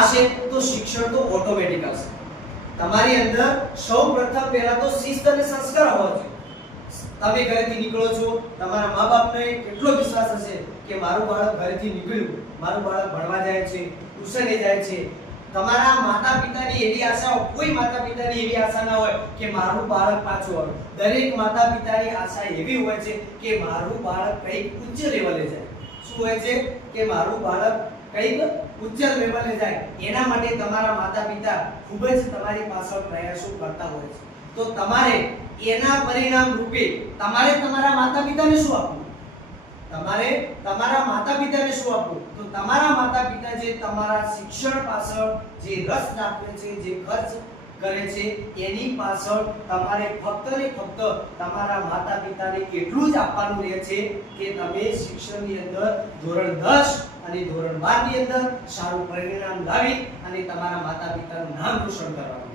હશે તો શિક્ષણ તો ઓટોમેટિક આવશે. તમારી અંદર સૌપ્રથમ પહેલા તો શિસ્ત અને સંસ્કાર હોવા જોઈએ. તમે ઘરેથી નીકળો છો, તમારા મા-બાપને કેટલો વિશ્વાસ હશે કે મારું બાળક ઘરેથી નીકળ્યું, મારું બાળક ભણવા જાય છે, ટ્યુશને જાય છે. તમારા માતા-પિતાની એવી આશા, કોઈ માતા-પિતાની એવી આશા ના હોય કે મારું બાળક પાછું આવે. દરેક માતા-પિતાની આશા એવી હોય છે કે મારું બાળક કંઈક ઉચ્ચ લેવલે જાય. શું હોય છે કે મારું બાળક કંઈક ઉચ્ચ લેવલે જાય. એના માટે તમારા માતા-પિતા ખૂબ જ તમારી પાછળ પ્રયાસો કરતા હોય છે. તો તમારે એના પરિણામ રૂપે તમારે તમારા માતા-પિતાને શું આપવું? તમારે તમારા માતા-પિતાને શું આપવું? તો તમારા માતા-પિતા જે તમારા શિક્ષણ પાછળ જે રસ દાખવે છે, જે ખર્ચ કરે છે, એની પાછળ તમારે ફક્ત ને ફક્ત તમારા માતા-પિતાને એટલું જ આપવાનું રહે છે કે તમે શિક્ષણની અંદર ધોરણ 10 અને ધોરણ 12 ની અંદર સારું પરિણામ લાવી અને તમારા માતા-પિતાનું નામ રોશન કરવાનું.